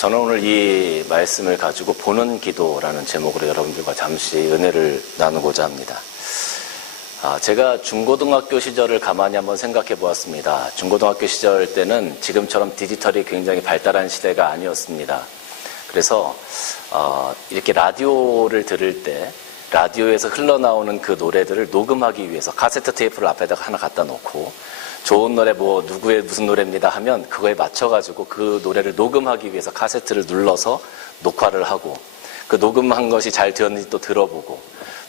저는 오늘 이 말씀을 가지고 보는 기도라는 제목으로 여러분들과 잠시 은혜를 나누고자 합니다. 제가 중고등학교 시절을 가만히 한번 생각해 보았습니다. 중고등학교 시절 때는 지금처럼 디지털이 굉장히 발달한 시대가 아니었습니다. 그래서 이렇게 라디오를 들을 때 라디오에서 흘러나오는 그 노래들을 녹음하기 위해서 카세트 테이프를 앞에다가 하나 갖다 놓고 좋은 노래 누구의 무슨 노래입니다 하면 그거에 맞춰가지고 그 노래를 녹음하기 위해서 카세트를 눌러서 녹화를 하고 그 녹음한 것이 잘 되었는지 또 들어보고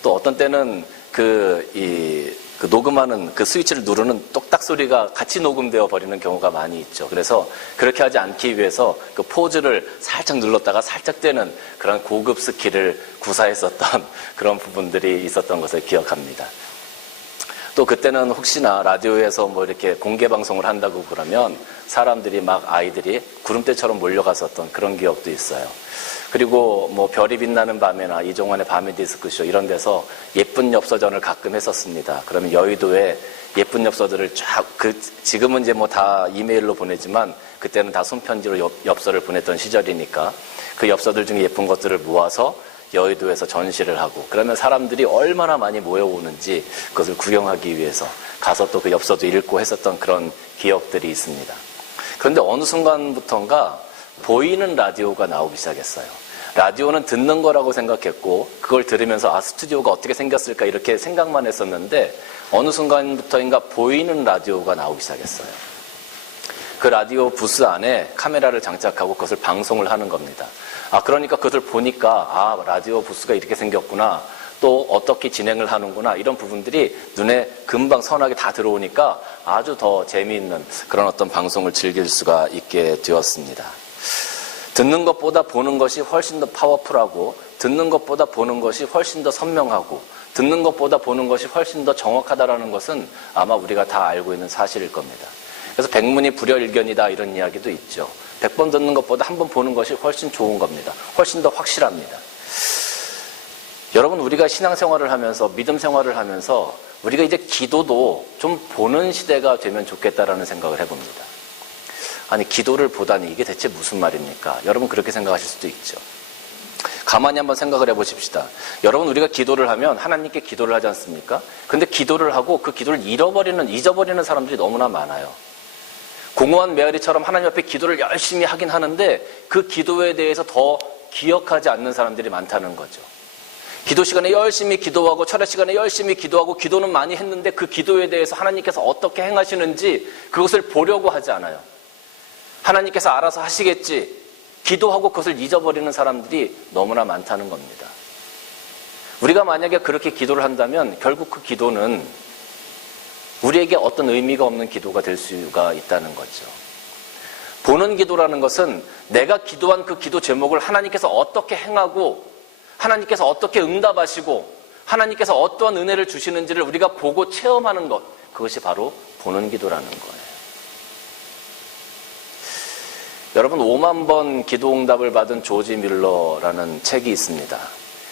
또 어떤 때는 그 녹음하는 그 스위치를 누르는 똑딱 소리가 같이 녹음되어 버리는 경우가 많이 있죠. 그래서 그렇게 하지 않기 위해서 그 포즈를 살짝 눌렀다가 살짝 떼는 그런 고급 스킬을 구사했었던 그런 부분들이 있었던 것을 기억합니다. 또 그때는 혹시나 라디오에서 이렇게 공개 방송을 한다고 그러면 사람들이 아이들이 구름대처럼 몰려갔었던 그런 기억도 있어요. 그리고 별이 빛나는 밤에나 이종환의 밤의 디스크쇼 이런 데서 예쁜 엽서전을 가끔 했었습니다. 그러면 여의도에 예쁜 엽서들을 쫙 지금은 이제 다 이메일로 보내지만 그때는 다 손편지로 엽서를 보냈던 시절이니까 그 엽서들 중에 예쁜 것들을 모아서 여의도에서 전시를 하고 그러면 사람들이 얼마나 많이 모여오는지 그것을 구경하기 위해서 가서 또 그 엽서도 읽고 했었던 그런 기억들이 있습니다. 그런데 어느 순간부터인가 보이는 라디오가 나오기 시작했어요. 라디오는 듣는 거라고 생각했고 그걸 들으면서 스튜디오가 어떻게 생겼을까 이렇게 생각만 했었는데 어느 순간부터인가 보이는 라디오가 나오기 시작했어요. 그 라디오 부스 안에 카메라를 장착하고 그것을 방송을 하는 겁니다. 그러니까 그것을 보니까 라디오 부스가 이렇게 생겼구나, 또 어떻게 진행을 하는구나 이런 부분들이 눈에 금방 선하게 다 들어오니까 아주 더 재미있는 그런 어떤 방송을 즐길 수가 있게 되었습니다. 듣는 것보다 보는 것이 훨씬 더 파워풀하고 듣는 것보다 보는 것이 훨씬 더 선명하고 듣는 것보다 보는 것이 훨씬 더 정확하다라는 것은 아마 우리가 다 알고 있는 사실일 겁니다. 그래서 백문이 불여일견이다 이런 이야기도 있죠. 100번 듣는 것보다 한 번 보는 것이 훨씬 좋은 겁니다. 훨씬 더 확실합니다. 여러분, 우리가 신앙생활을 하면서 믿음 생활을 하면서 우리가 이제 기도도 좀 보는 시대가 되면 좋겠다라는 생각을 해봅니다. 아니, 기도를 보다니 이게 대체 무슨 말입니까? 여러분 그렇게 생각하실 수도 있죠. 가만히 한번 생각을 해보십시다. 여러분, 우리가 기도를 하면 하나님께 기도를 하지 않습니까? 근데 기도를 하고 그 기도를 잊어버리는 사람들이 너무나 많아요. 공허한 메아리처럼 하나님 앞에 기도를 열심히 하긴 하는데 그 기도에 대해서 더 기억하지 않는 사람들이 많다는 거죠. 기도 시간에 열심히 기도하고 철야 시간에 열심히 기도하고 기도는 많이 했는데 그 기도에 대해서 하나님께서 어떻게 행하시는지 그것을 보려고 하지 않아요. 하나님께서 알아서 하시겠지 기도하고 그것을 잊어버리는 사람들이 너무나 많다는 겁니다. 우리가 만약에 그렇게 기도를 한다면 결국 그 기도는 우리에게 어떤 의미가 없는 기도가 될 수가 있다는 거죠. 보는 기도라는 것은 내가 기도한 그 기도 제목을 하나님께서 어떻게 행하고 하나님께서 어떻게 응답하시고 하나님께서 어떠한 은혜를 주시는지를 우리가 보고 체험하는 것, 그것이 바로 보는 기도라는 거예요. 여러분, 5만 번 기도응답을 받은 조지 밀러라는 책이 있습니다.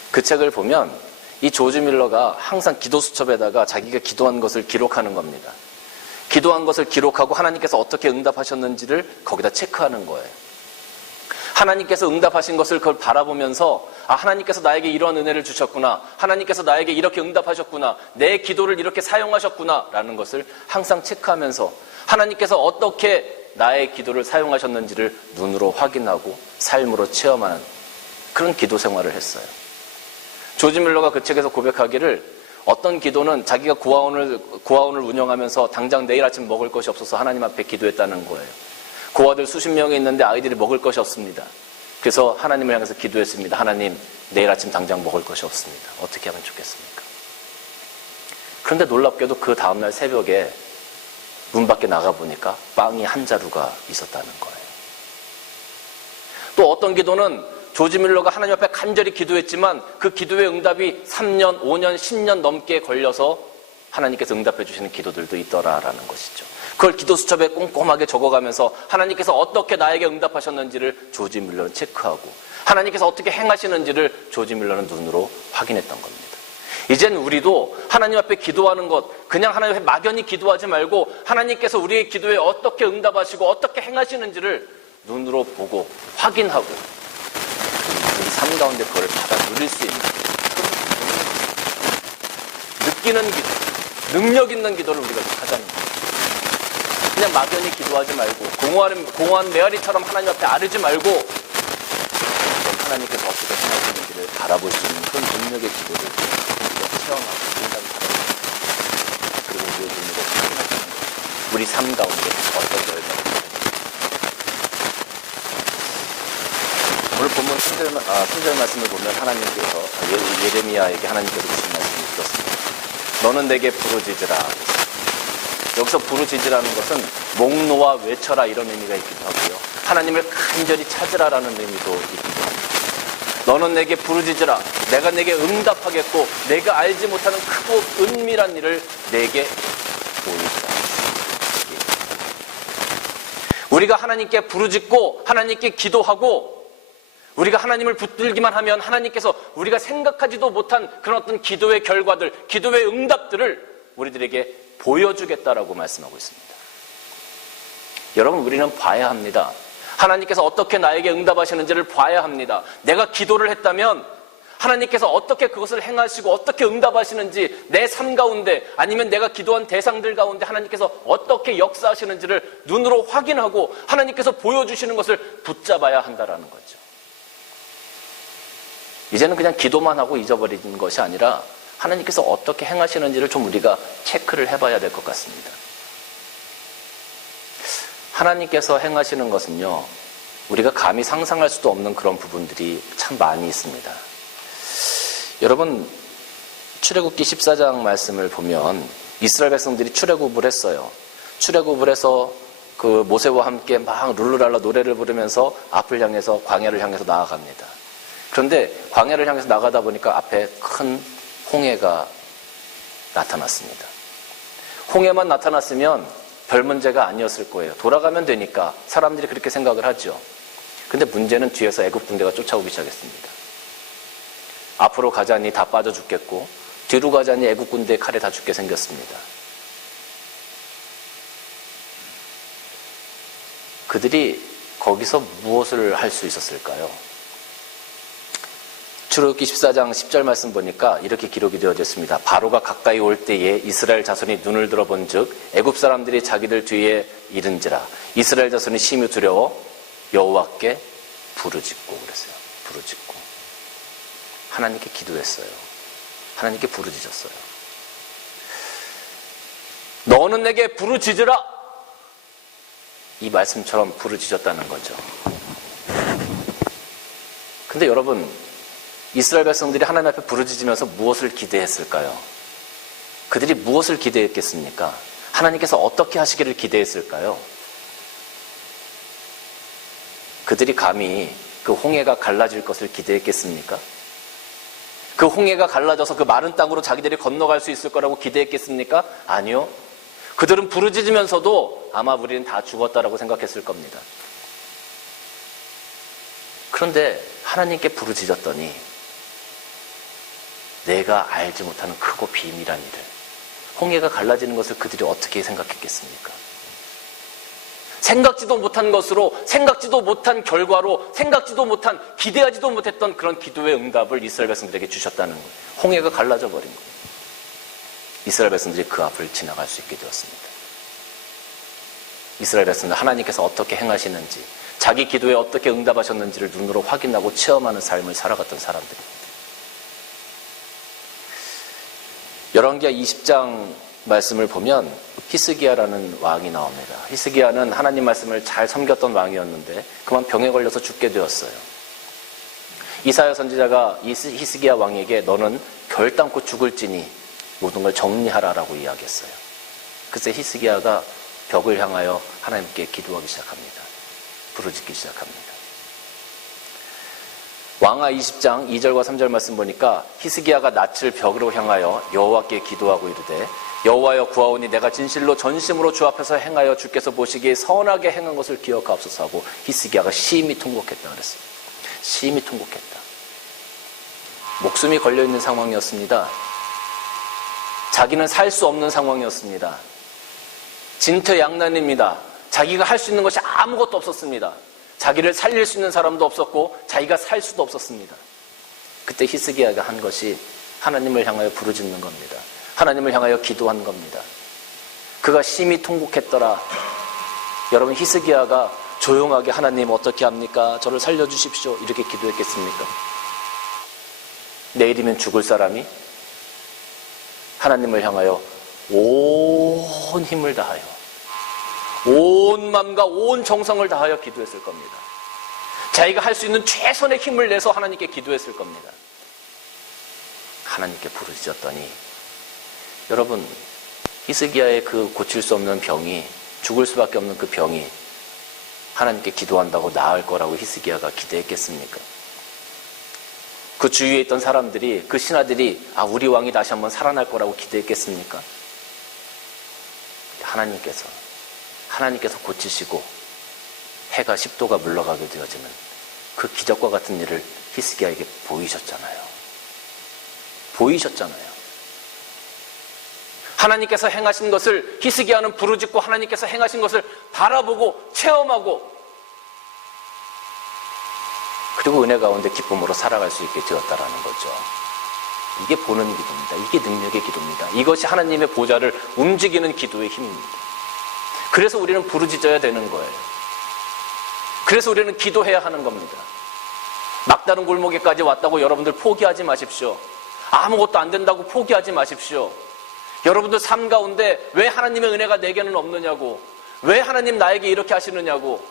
그 책을 보면 이 조지 밀러가 항상 기도 수첩에다가 자기가 기도한 것을 기록하는 겁니다. 기도한 것을 기록하고 하나님께서 어떻게 응답하셨는지를 거기다 체크하는 거예요. 하나님께서 응답하신 것을 그걸 바라보면서 하나님께서 나에게 이런 은혜를 주셨구나, 하나님께서 나에게 이렇게 응답하셨구나, 내 기도를 이렇게 사용하셨구나 라는 것을 항상 체크하면서 하나님께서 어떻게 나의 기도를 사용하셨는지를 눈으로 확인하고 삶으로 체험하는 그런 기도 생활을 했어요. 조지 밀러가 그 책에서 고백하기를 어떤 기도는 자기가 고아원을 운영하면서 당장 내일 아침 먹을 것이 없어서 하나님 앞에 기도했다는 거예요. 고아들 수십 명이 있는데 아이들이 먹을 것이 없습니다. 그래서 하나님을 향해서 기도했습니다. 하나님, 내일 아침 당장 먹을 것이 없습니다. 어떻게 하면 좋겠습니까? 그런데 놀랍게도 그 다음날 새벽에 문 밖에 나가보니까 빵이 한 자루가 있었다는 거예요. 또 어떤 기도는 조지 밀러가 하나님 앞에 간절히 기도했지만 그 기도의 응답이 3년, 5년, 10년 넘게 걸려서 하나님께서 응답해 주시는 기도들도 있더라라는 것이죠. 그걸 기도 수첩에 꼼꼼하게 적어가면서 하나님께서 어떻게 나에게 응답하셨는지를 조지 밀러는 체크하고 하나님께서 어떻게 행하시는지를 조지 밀러는 눈으로 확인했던 겁니다. 이젠 우리도 하나님 앞에 기도하는 것, 그냥 하나님 앞에 막연히 기도하지 말고 하나님께서 우리의 기도에 어떻게 응답하시고 어떻게 행하시는지를 눈으로 보고 확인하고 우리 삶 가운데 그걸 받아 누릴 수 있는 느끼는 기도, 능력 있는 기도를 우리가 하자는 거예요. 그냥 막연히 기도하지 말고 공허한 메아리처럼 하나님 앞에 아르지 말고 하나님께서 어떻게 생각하는지를 바라볼 수 있는 그런 능력의 기도를 우리가 체험하고 인간 바라보고 그리고 우리의 눈으로 확인하는 거예요. 우리 삶 가운데 어떤 결과가 오늘 본문 3절 말씀을 보면 하나님께서 예레미야에게 하나님께서 주신 말씀이 그렇습니다. 너는 내게 부르짖으라. 여기서 부르짖으라는 것은 목 놓아 외쳐라 이런 의미가 있기도 하고요. 하나님을 간절히 찾으라라는 의미도 있기도 합니다. 너는 내게 부르짖으라. 내가 내게 응답하겠고 내가 알지 못하는 크고 은밀한 일을 내게 보이리라. 우리가 하나님께 부르짖고 하나님께 기도하고 우리가 하나님을 붙들기만 하면 하나님께서 우리가 생각하지도 못한 그런 어떤 기도의 결과들, 기도의 응답들을 우리들에게 보여주겠다라고 말씀하고 있습니다. 여러분, 우리는 봐야 합니다. 하나님께서 어떻게 나에게 응답하시는지를 봐야 합니다. 내가 기도를 했다면 하나님께서 어떻게 그것을 행하시고 어떻게 응답하시는지 내 삶 가운데 아니면 내가 기도한 대상들 가운데 하나님께서 어떻게 역사하시는지를 눈으로 확인하고 하나님께서 보여주시는 것을 붙잡아야 한다라는 거죠. 이제는 그냥 기도만 하고 잊어버리는 것이 아니라 하나님께서 어떻게 행하시는지를 좀 우리가 체크를 해봐야 될 것 같습니다. 하나님께서 행하시는 것은요, 우리가 감히 상상할 수도 없는 그런 부분들이 참 많이 있습니다. 여러분, 출애굽기 14장 말씀을 보면 이스라엘 백성들이 출애굽을 했어요. 출애굽을 해서 그 모세와 함께 막 룰루랄라 노래를 부르면서 앞을 향해서 광야를 향해서 나아갑니다. 그런데 광야를 향해서 나가다 보니까 앞에 큰 홍해가 나타났습니다. 홍해만 나타났으면 별 문제가 아니었을 거예요. 돌아가면 되니까 사람들이 그렇게 생각을 하죠. 근데 문제는 뒤에서 애국 군대가 쫓아오기 시작했습니다. 앞으로 가자니 다 빠져 죽겠고 뒤로 가자니 애국 군대의 칼에 다 죽게 생겼습니다. 그들이 거기서 무엇을 할 수 있었을까요? 출애굽기 14장 10절 말씀 보니까 이렇게 기록이 되어져 있습니다. 바로가 가까이 올 때에 이스라엘 자손이 눈을 들어본즉 애굽 사람들이 자기들 뒤에 이른지라 이스라엘 자손이 심히 두려워 여호와께 부르짖고 그랬어요. 부르짖고 하나님께 기도했어요. 하나님께 부르짖었어요. 너는 내게 부르짖으라 이 말씀처럼 부르짖었다는 거죠. 근데 여러분, 이스라엘 백성들이 하나님 앞에 부르짖으면서 무엇을 기대했을까요? 그들이 무엇을 기대했겠습니까? 하나님께서 어떻게 하시기를 기대했을까요? 그들이 감히 그 홍해가 갈라질 것을 기대했겠습니까? 그 홍해가 갈라져서 그 마른 땅으로 자기들이 건너갈 수 있을 거라고 기대했겠습니까? 아니요. 그들은 부르짖으면서도 아마 우리는 다 죽었다라고 생각했을 겁니다. 그런데 하나님께 부르짖었더니 내가 알지 못하는 크고 비밀한 일을, 홍해가 갈라지는 것을 그들이 어떻게 생각했겠습니까? 생각지도 못한 것으로, 생각지도 못한 결과로, 생각지도 못한, 기대하지도 못했던 그런 기도의 응답을 이스라엘 백성들에게 주셨다는 거예요. 홍해가 갈라져 버린 거예요. 이스라엘 백성들이 그 앞을 지나갈 수 있게 되었습니다. 이스라엘 백성들 하나님께서 어떻게 행하시는지, 자기 기도에 어떻게 응답하셨는지를 눈으로 확인하고 체험하는 삶을 살아갔던 사람들입니다. 열왕기하 20장 말씀을 보면 히스기야라는 왕이 나옵니다. 히스기야는 하나님 말씀을 잘 섬겼던 왕이었는데 그만 병에 걸려서 죽게 되었어요. 이사야 선지자가 히스기야 왕에게 너는 결단코 죽을지니 모든 걸 정리하라라고 이야기했어요. 그때 히스기야가 벽을 향하여 하나님께 기도하기 시작합니다. 부르짖기 시작합니다. 왕하 20장 2절과 3절 말씀 보니까 히스기야가 낯을 벽으로 향하여 여호와께 기도하고 이르되 여호와여 구하오니 내가 진실로 전심으로 주 앞에서 행하여 주께서 보시기에 선하게 행한 것을 기억하옵소서 하고 히스기야가 심히 통곡했다 그랬어요. 심히 통곡했다. 목숨이 걸려있는 상황이었습니다. 자기는 살 수 없는 상황이었습니다. 진퇴양난입니다. 자기가 할 수 있는 것이 아무것도 없었습니다. 자기를 살릴 수 있는 사람도 없었고 자기가 살 수도 없었습니다. 그때 히스기야가 한 것이 하나님을 향하여 부르짖는 겁니다. 하나님을 향하여 기도한 겁니다. 그가 심히 통곡했더라. 여러분, 히스기야가 조용하게 하나님 어떻게 합니까? 저를 살려주십시오 이렇게 기도했겠습니까? 내일이면 죽을 사람이 하나님을 향하여 온 힘을 다하여 온 마음과 온 정성을 다하여 기도했을 겁니다. 자기가 할 수 있는 최선의 힘을 내서 하나님께 기도했을 겁니다. 하나님께 부르짖었더니 여러분, 히스기야의 그 고칠 수 없는 병이, 죽을 수밖에 없는 그 병이 하나님께 기도한다고 나을 거라고 히스기야가 기대했겠습니까? 그 주위에 있던 사람들이, 그 신하들이 우리 왕이 다시 한번 살아날 거라고 기대했겠습니까? 하나님께서 고치시고 해가 10도가 물러가게 되어지는 그 기적과 같은 일을 히스기야에게 보이셨잖아요. 하나님께서 행하신 것을 히스기야는 부르짖고 하나님께서 행하신 것을 바라보고 체험하고 그리고 은혜 가운데 기쁨으로 살아갈 수 있게 되었다라는 거죠. 이게 보는 기도입니다. 이게 능력의 기도입니다. 이것이 하나님의 보좌를 움직이는 기도의 힘입니다. 그래서 우리는 부르짖어야 되는 거예요. 그래서 우리는 기도해야 하는 겁니다. 막다른 골목에까지 왔다고 여러분들 포기하지 마십시오. 아무것도 안 된다고 포기하지 마십시오. 여러분들 삶 가운데 왜 하나님의 은혜가 내게는 없느냐고, 왜 하나님 나에게 이렇게 하시느냐고,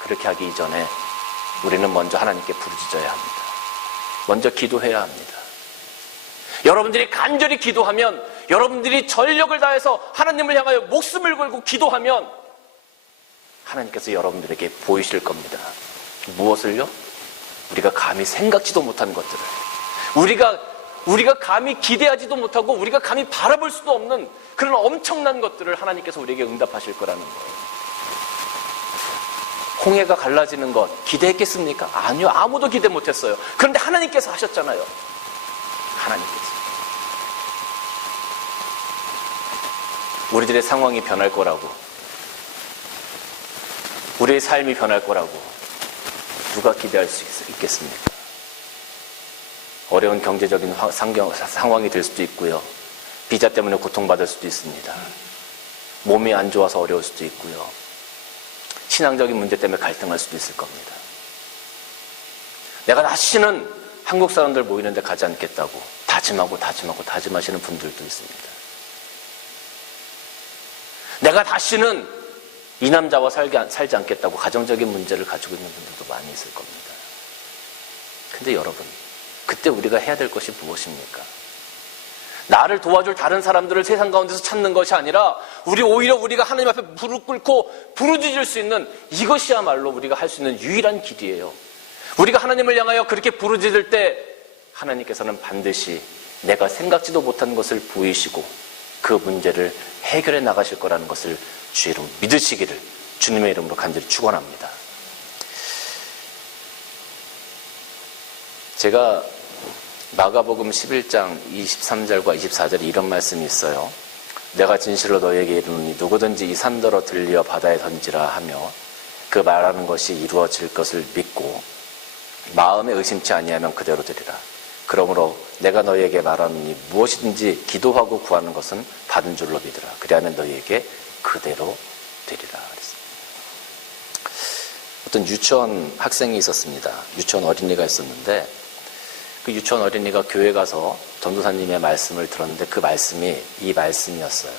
그렇게 하기 이전에 우리는 먼저 하나님께 부르짖어야 합니다. 먼저 기도해야 합니다. 여러분들이 간절히 기도하면, 여러분들이 전력을 다해서 하나님을 향하여 목숨을 걸고 기도하면 하나님께서 여러분들에게 보이실 겁니다. 무엇을요? 우리가 감히 생각지도 못한 것들을, 우리가 감히 기대하지도 못하고 우리가 감히 바라볼 수도 없는 그런 엄청난 것들을 하나님께서 우리에게 응답하실 거라는 거예요. 홍해가 갈라지는 것 기대했겠습니까? 아니요, 아무도 기대 못했어요. 그런데 하나님께서 하셨잖아요. 하나님께서. 우리들의 상황이 변할 거라고, 우리의 삶이 변할 거라고 누가 기대할 수 있겠습니까? 어려운 경제적인 상황이 될 수도 있고요. 비자 때문에 고통받을 수도 있습니다. 몸이 안 좋아서 어려울 수도 있고요. 신앙적인 문제 때문에 갈등할 수도 있을 겁니다. 내가 다시는 한국 사람들 모이는 데 가지 않겠다고 다짐하시는 분들도 있습니다. 내가 다시는 이 남자와 살지 않겠다고 가정적인 문제를 가지고 있는 분들도 많이 있을 겁니다. 근데 여러분, 그때 우리가 해야 될 것이 무엇입니까? 나를 도와줄 다른 사람들을 세상 가운데서 찾는 것이 아니라 오히려 우리가 하나님 앞에 무릎 꿇고 부르짖을 수 있는, 이것이야말로 우리가 할 수 있는 유일한 길이에요. 우리가 하나님을 향하여 그렇게 부르짖을 때 하나님께서는 반드시 내가 생각지도 못한 것을 보이시고 그 문제를 해결해 나가실 거라는 것을 주의 이름 믿으시기를 주님의 이름으로 간절히 축원합니다. 제가 마가복음 11장 23절과 24절에 이런 말씀이 있어요. 내가 진실로 너에게 이르노니 누구든지 이 산더러 들리어 바다에 던지라 하며 그 말하는 것이 이루어질 것을 믿고 마음에 의심치 아니하면 그대로 되리라. 그러므로 내가 너희에게 말하노니 무엇이든지 기도하고 구하는 것은 받은 줄로 믿으라. 그리하면 너희에게 그대로 되리라. 어떤 유치원 학생이 있었습니다. 유치원 어린이가 있었는데 그 유치원 어린이가 교회 가서 전도사님의 말씀을 들었는데 그 말씀이 이 말씀이었어요.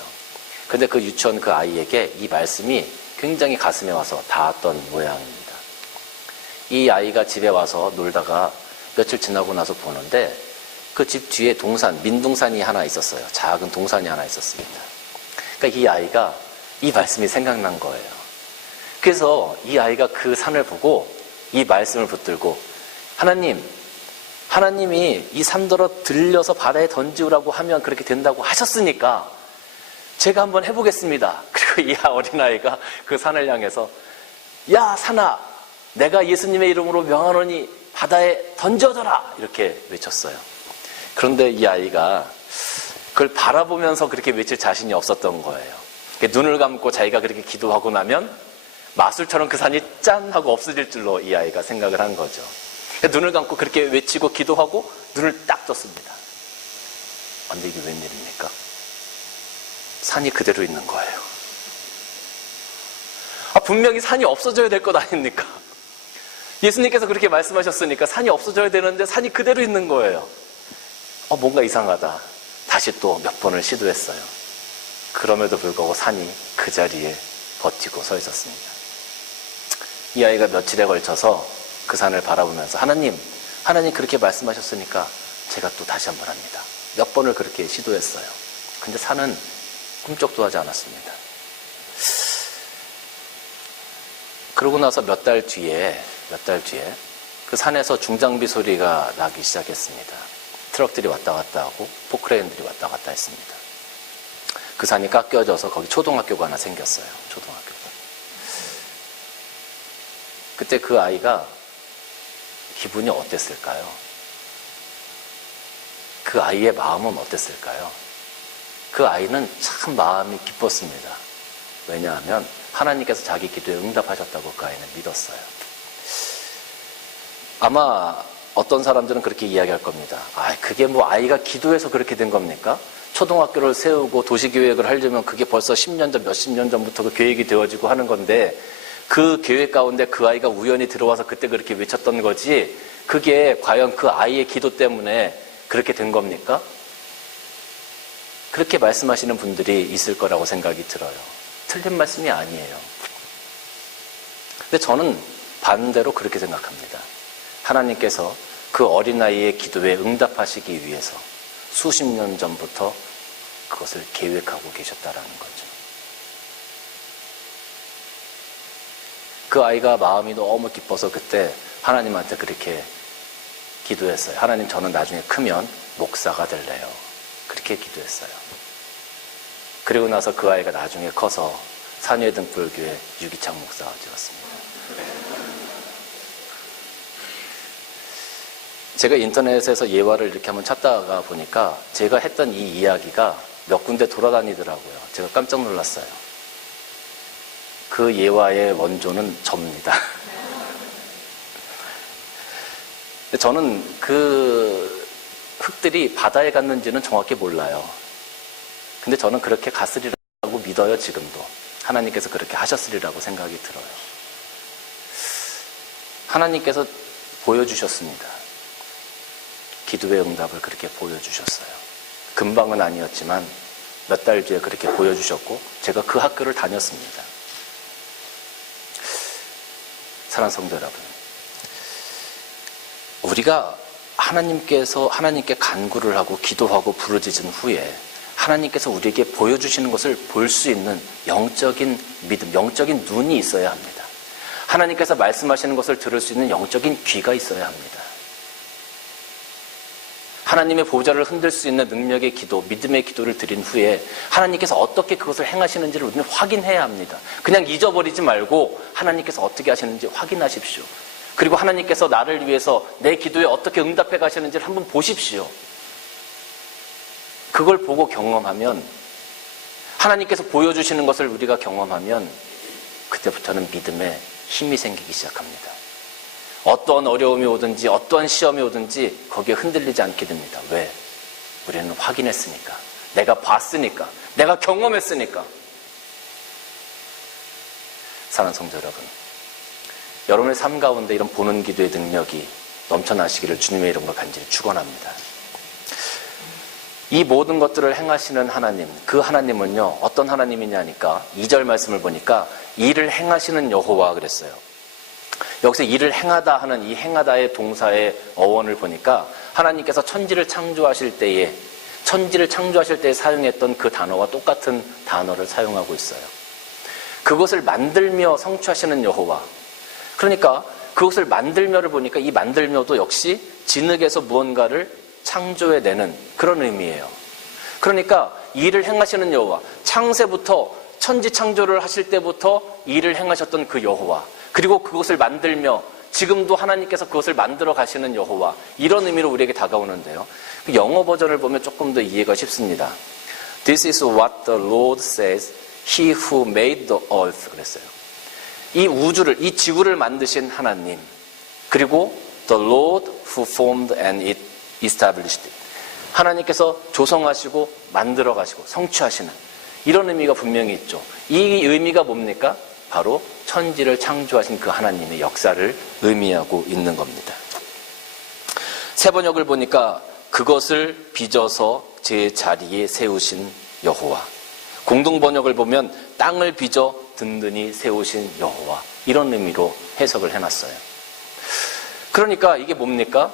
근데 그 유치원 그 아이에게 이 말씀이 굉장히 가슴에 와서 닿았던 모양입니다. 이 아이가 집에 와서 놀다가 며칠 지나고 나서 보는데 그 집 뒤에 민둥산이 하나 있었어요. 작은 동산이 하나 있었습니다. 그러니까 이 아이가 이 말씀이 생각난 거예요. 그래서 이 아이가 그 산을 보고 이 말씀을 붙들고 하나님이 이 산더러 들려서 바다에 던지우라고 하면 그렇게 된다고 하셨으니까 제가 한번 해보겠습니다. 그리고 이 어린아이가 그 산을 향해서 야 산아, 내가 예수님의 이름으로 명하노니 바다에 던져져라 이렇게 외쳤어요. 그런데 이 아이가 그걸 바라보면서 그렇게 외칠 자신이 없었던 거예요. 눈을 감고 자기가 그렇게 기도하고 나면 마술처럼 그 산이 짠 하고 없어질 줄로 이 아이가 생각을 한 거죠. 눈을 감고 그렇게 외치고 기도하고 눈을 딱 떴습니다. 근데 이게 웬일입니까? 산이 그대로 있는 거예요. 분명히 산이 없어져야 될 것 아닙니까? 예수님께서 그렇게 말씀하셨으니까 산이 없어져야 되는데 산이 그대로 있는 거예요. 뭔가 이상하다. 다시 또 몇 번을 시도했어요. 그럼에도 불구하고 산이 그 자리에 버티고 서 있었습니다. 이 아이가 며칠에 걸쳐서 그 산을 바라보면서 하나님 그렇게 말씀하셨으니까 제가 또 다시 한번 합니다. 몇 번을 그렇게 시도했어요. 근데 산은 꿈쩍도 하지 않았습니다. 그러고 나서 몇 달 뒤에 그 산에서 중장비 소리가 나기 시작했습니다. 트럭들이 왔다 갔다 하고 포크레인들이 왔다 갔다 했습니다. 그 산이 깎여져서 거기 초등학교가 하나 생겼어요. 초등학교가. 그때 그 아이가 기분이 어땠을까요? 그 아이의 마음은 어땠을까요? 그 아이는 참 마음이 기뻤습니다. 왜냐하면 하나님께서 자기 기도에 응답하셨다고 그 아이는 믿었어요. 아마 어떤 사람들은 그렇게 이야기할 겁니다. 그게 뭐 아이가 기도해서 그렇게 된 겁니까? 초등학교를 세우고 도시계획을 하려면 그게 벌써 10년 전, 몇십 년 전부터 그 계획이 되어지고 하는 건데 그 계획 가운데 그 아이가 우연히 들어와서 그때 그렇게 외쳤던 거지 그게 과연 그 아이의 기도 때문에 그렇게 된 겁니까? 그렇게 말씀하시는 분들이 있을 거라고 생각이 들어요. 틀린 말씀이 아니에요. 근데 저는 반대로 그렇게 생각합니다. 하나님께서 그 어린아이의 기도에 응답하시기 위해서 수십 년 전부터 그것을 계획하고 계셨다라는 거죠. 그 아이가 마음이 너무 기뻐서 그때 하나님한테 그렇게 기도했어요. 하나님, 저는 나중에 크면 목사가 될래요. 그렇게 기도했어요. 그리고 나서 그 아이가 나중에 커서 산회등불교회 유기창 목사가 되었습니다. 제가 인터넷에서 예화를 이렇게 한번 찾다가 보니까 제가 했던 이 이야기가 몇 군데 돌아다니더라고요. 제가 깜짝 놀랐어요. 그 예화의 원조는 접니다. 저는 그 흙들이 바다에 갔는지는 정확히 몰라요. 근데 저는 그렇게 갔으리라고 믿어요, 지금도. 하나님께서 그렇게 하셨으리라고 생각이 들어요. 하나님께서 보여주셨습니다. 기도의 응답을 그렇게 보여주셨어요. 금방은 아니었지만 몇 달 뒤에 그렇게 보여주셨고 제가 그 학교를 다녔습니다. 사랑하는 성도 여러분, 우리가 하나님께 간구를 하고 기도하고 부르짖은 후에 하나님께서 우리에게 보여주시는 것을 볼 수 있는 영적인 믿음, 영적인 눈이 있어야 합니다. 하나님께서 말씀하시는 것을 들을 수 있는 영적인 귀가 있어야 합니다. 하나님의 보좌를 흔들 수 있는 능력의 기도, 믿음의 기도를 드린 후에 하나님께서 어떻게 그것을 행하시는지를 우리는 확인해야 합니다. 그냥 잊어버리지 말고 하나님께서 어떻게 하시는지 확인하십시오. 그리고 하나님께서 나를 위해서 내 기도에 어떻게 응답해 가시는지를 한번 보십시오. 그걸 보고 경험하면, 하나님께서 보여주시는 것을 우리가 경험하면 그때부터는 믿음에 힘이 생기기 시작합니다. 어떠한 어려움이 오든지 어떠한 시험이 오든지 거기에 흔들리지 않게 됩니다. 왜? 우리는 확인했으니까, 내가 봤으니까, 내가 경험했으니까. 사랑하는 성도 여러분, 여러분의 삶 가운데 이런 보는 기도의 능력이 넘쳐나시기를 주님의 이름으로 간절히 축원합니다. 이 모든 것들을 행하시는 하나님, 그 하나님은요 어떤 하나님이냐니까 2절 말씀을 보니까 일을 행하시는 여호와 그랬어요. 여기서 일을 행하다 하는 이 행하다의 동사의 어원을 보니까 하나님께서 천지를 창조하실 때에 사용했던 그 단어와 똑같은 단어를 사용하고 있어요. 그것을 만들며 성취하시는 여호와. 그러니까 그것을 만들며를 보니까 이 만들며도 역시 진흙에서 무언가를 창조해내는 그런 의미예요. 그러니까 일을 행하시는 여호와, 창세부터 천지 창조를 하실 때부터 일을 행하셨던 그 여호와, 그리고 그것을 만들며 지금도 하나님께서 그것을 만들어 가시는 여호와, 이런 의미로 우리에게 다가오는데요. 영어 버전을 보면 조금 더 이해가 쉽습니다. This is what the Lord says, He who made the earth 그랬어요. 이 우주를, 이 지구를 만드신 하나님, 그리고 The Lord who formed and it established it. 하나님께서 조성하시고 만들어 가시고 성취하시는 이런 의미가 분명히 있죠. 이 의미가 뭡니까? 바로 천지를 창조하신 그 하나님의 역사를 의미하고 있는 겁니다. 새 번역을 보니까 그것을 빚어서 제 자리에 세우신 여호와. 공동 번역을 보면 땅을 빚어 든든히 세우신 여호와. 이런 의미로 해석을 해놨어요. 그러니까 이게 뭡니까?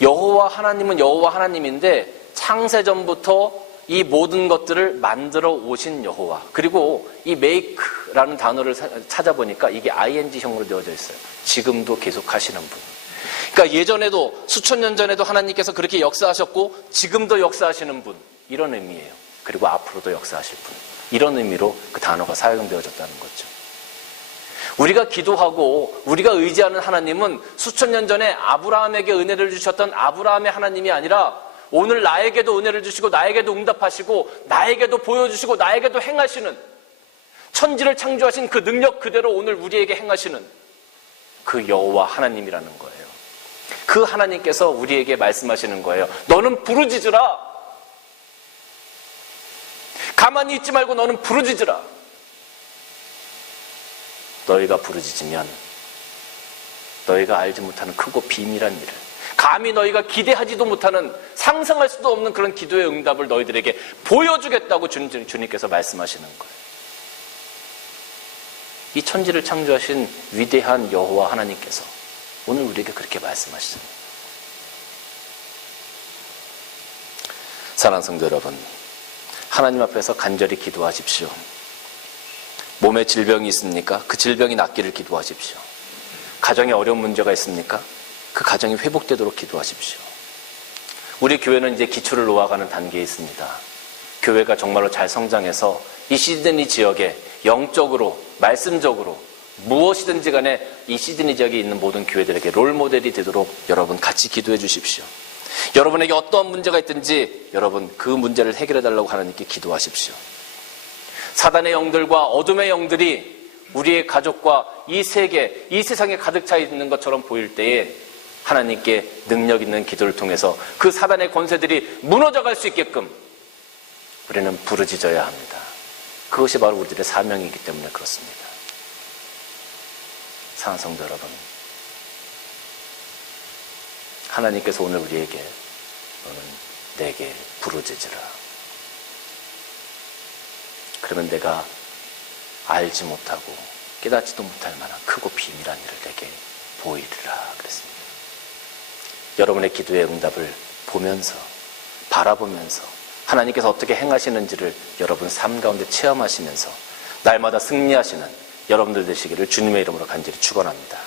여호와 하나님은 여호와 하나님인데 창세전부터 이 모든 것들을 만들어 오신 여호와. 그리고 이 make라는 단어를 찾아보니까 이게 ing형으로 되어져 있어요. 지금도 계속 하시는 분. 그러니까 예전에도 수천 년 전에도 하나님께서 그렇게 역사하셨고 지금도 역사하시는 분. 이런 의미예요. 그리고 앞으로도 역사하실 분. 이런 의미로 그 단어가 사용되어졌다는 거죠. 우리가 기도하고 우리가 의지하는 하나님은 수천 년 전에 아브라함에게 은혜를 주셨던 아브라함의 하나님이 아니라 오늘 나에게도 은혜를 주시고 나에게도 응답하시고 나에게도 보여주시고 나에게도 행하시는 천지를 창조하신 그 능력 그대로 오늘 우리에게 행하시는 그 여호와 하나님이라는 거예요. 그 하나님께서 우리에게 말씀하시는 거예요. 너는 부르짖으라. 가만히 있지 말고 너는 부르짖으라. 너희가 부르짖으면 너희가 알지 못하는 크고 비밀한 일을, 감히 너희가 기대하지도 못하는, 상상할 수도 없는 그런 기도의 응답을 너희들에게 보여주겠다고 주님께서 말씀하시는 거예요. 이 천지를 창조하신 위대한 여호와 하나님께서 오늘 우리에게 그렇게 말씀하시잖아요. 사랑하는 성도 여러분, 하나님 앞에서 간절히 기도하십시오. 몸에 질병이 있습니까? 그 질병이 낫기를 기도하십시오. 가정에 어려운 문제가 있습니까? 그 가정이 회복되도록 기도하십시오. 우리 교회는 이제 기초를 놓아가는 단계에 있습니다. 교회가 정말로 잘 성장해서 이 시드니 지역에 영적으로, 말씀적으로 무엇이든지 간에 이 시드니 지역에 있는 모든 교회들에게 롤모델이 되도록 여러분 같이 기도해 주십시오. 여러분에게 어떠한 문제가 있든지 여러분 그 문제를 해결해 달라고 하나님께 기도하십시오. 사단의 영들과 어둠의 영들이 우리의 가족과 이 세계, 이 세상에 가득 차 있는 것처럼 보일 때에 하나님께 능력 있는 기도를 통해서 그 사단의 권세들이 무너져갈 수 있게끔 우리는 부르짖어야 합니다. 그것이 바로 우리들의 사명이기 때문에 그렇습니다. 사랑하는 성도 여러분, 하나님께서 오늘 우리에게 너는 내게 부르짖으라. 그러면 내가 알지 못하고 깨닫지도 못할 만한 크고 비밀한 일을 내게 보이리라 그랬습니다. 여러분의 기도의 응답을 보면서, 바라보면서 하나님께서 어떻게 행하시는지를 여러분 삶 가운데 체험하시면서 날마다 승리하시는 여러분들 되시기를 주님의 이름으로 간절히 축원합니다.